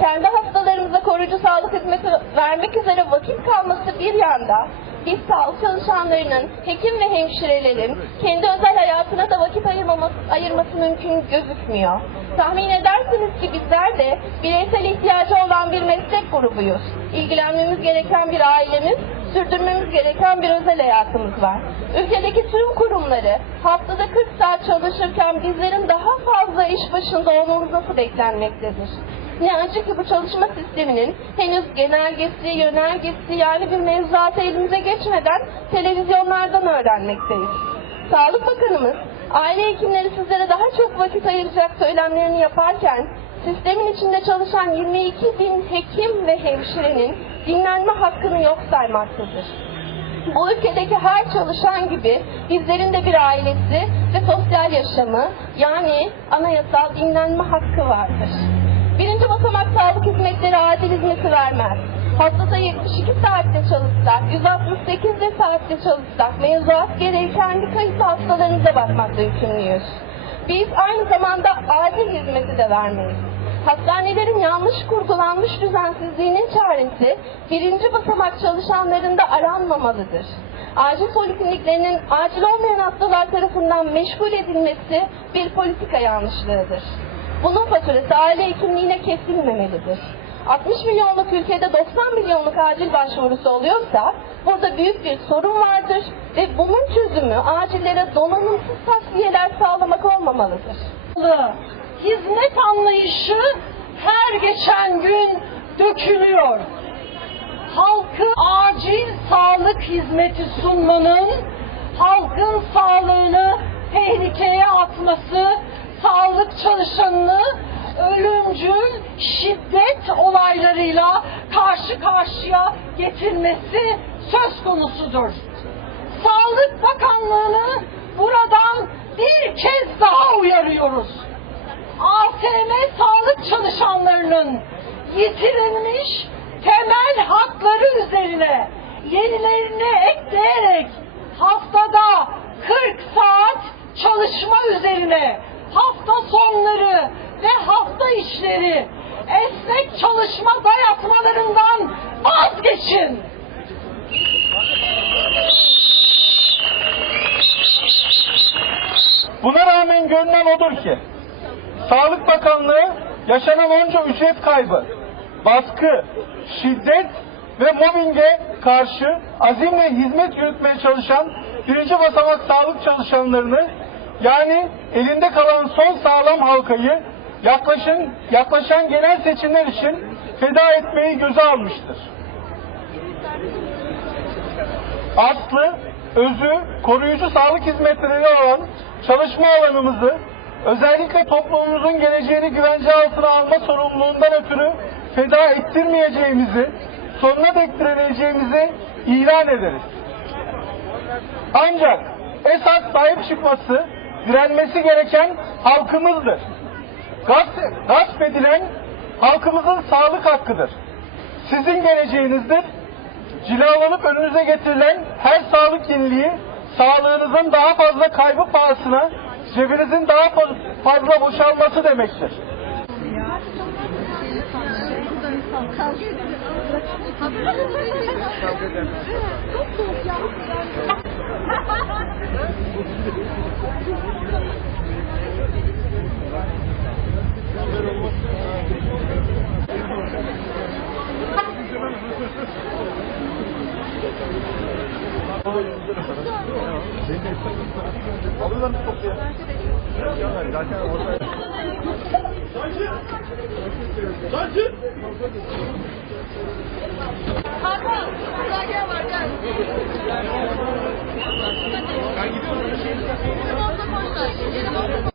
kendi hastalarımıza koruyucu sağlık hizmeti vermek üzere vakit kalması bir yanda, biz sağlık çalışanlarının, hekim ve hemşirelerin kendi özel hayatına da vakit ayırmaması, ayırması mümkün gözükmüyor. Tahmin edersiniz ki bizler de bireysel ihtiyacı olan bir meslek grubuyuz. İlgilenmemiz gereken bir ailemiz, sürdürmemiz gereken bir özel hayatımız var. Ülkedeki tüm kurumları haftada 40 saat çalışırken bizlerin daha fazla iş başında olmamız nasıl beklenmektedir? Ne acı ki bu çalışma sisteminin henüz genelgesi, yönergesi yani bir mevzuatı elimize geçmeden televizyonlardan öğrenmekteyiz. Sağlık Bakanımız aile hekimleri sizlere daha çok vakit ayıracak söylemlerini yaparken sistemin içinde çalışan 22 bin hekim ve hemşirenin dinlenme hakkını yok saymaktadır. Bu ülkedeki her çalışan gibi bizlerin de bir ailesi ve sosyal yaşamı yani anayasal dinlenme hakkı vardır. Birinci basamak sağlık hizmetleri acil hizmeti vermez. Haftada 72 saatte çalışsak, 168 de saatte çalışsak, mevzuat gereği kendi kayıt hastalarımıza bakmakla yükümlüyüz. Biz aynı zamanda acil hizmeti de vermeyiz. Hastanelerin yanlış kurgulanmış düzensizliğinin çaresi birinci basamak çalışanlarında aranmamalıdır. Acil polikliniklerinin acil olmayan hastalar tarafından meşgul edilmesi bir politika yanlışlığıdır. Bunun faturası aile hekimliğine kesilmemelidir. 60 milyonluk ülkede 90 milyonluk acil başvurusu oluyorsa burada büyük bir sorun vardır ve bunun çözümü acillere donanımsız tasfiyeler sağlamak olmamalıdır. hizmet anlayışı her geçen gün dökülüyor. Halkı acil sağlık hizmeti sunmanın halkın sağlığını tehlikeye atması, çalışanını ölümcül şiddet olaylarıyla karşı karşıya getirmesi söz konusudur. Sağlık Bakanlığı'nı buradan bir kez daha uyarıyoruz. ASM sağlık çalışanlarının yitirilmiş temel hakları üzerine yenilerini ekleyerek haftada 40 saat çalışma üzerine hafta sonları ve hafta işleri esnek çalışma dayatmalarından vazgeçin. Buna rağmen görünen odur ki Sağlık Bakanlığı yaşanan onca ücret kaybı, baskı, şiddet ve mobbinge karşı azimle hizmet yürütmeye çalışan birinci basamak sağlık çalışanlarını yani elinde kalan son sağlam halkayı yaklaşın, yaklaşan genel seçimler için feda etmeyi göze almıştır. aslı, özü, koruyucu sağlık hizmetleri olan çalışma alanımızı özellikle toplumumuzun geleceğini güvence altına alma sorumluluğundan ötürü feda ettirmeyeceğimizi, sonuna dek direneceğimizi ilan ederiz. Ancak esas sahip çıkması, direnmesi gereken halkımızdır. Gasp, gasp edilen halkımızın sağlık hakkıdır. Sizin geleceğinizdir. Cilalanıp önünüze getirilen her sağlık yeniliği sağlığınızın daha fazla kaybı pahasına cebinizin daha fazla boşalması demektir. Alıyorlar mı topluya? Zaten orada... Kalsın. Pardon. Kurabiye var gel. Ben gidiyorum. Yerim olsa koşlar. Yerim olsa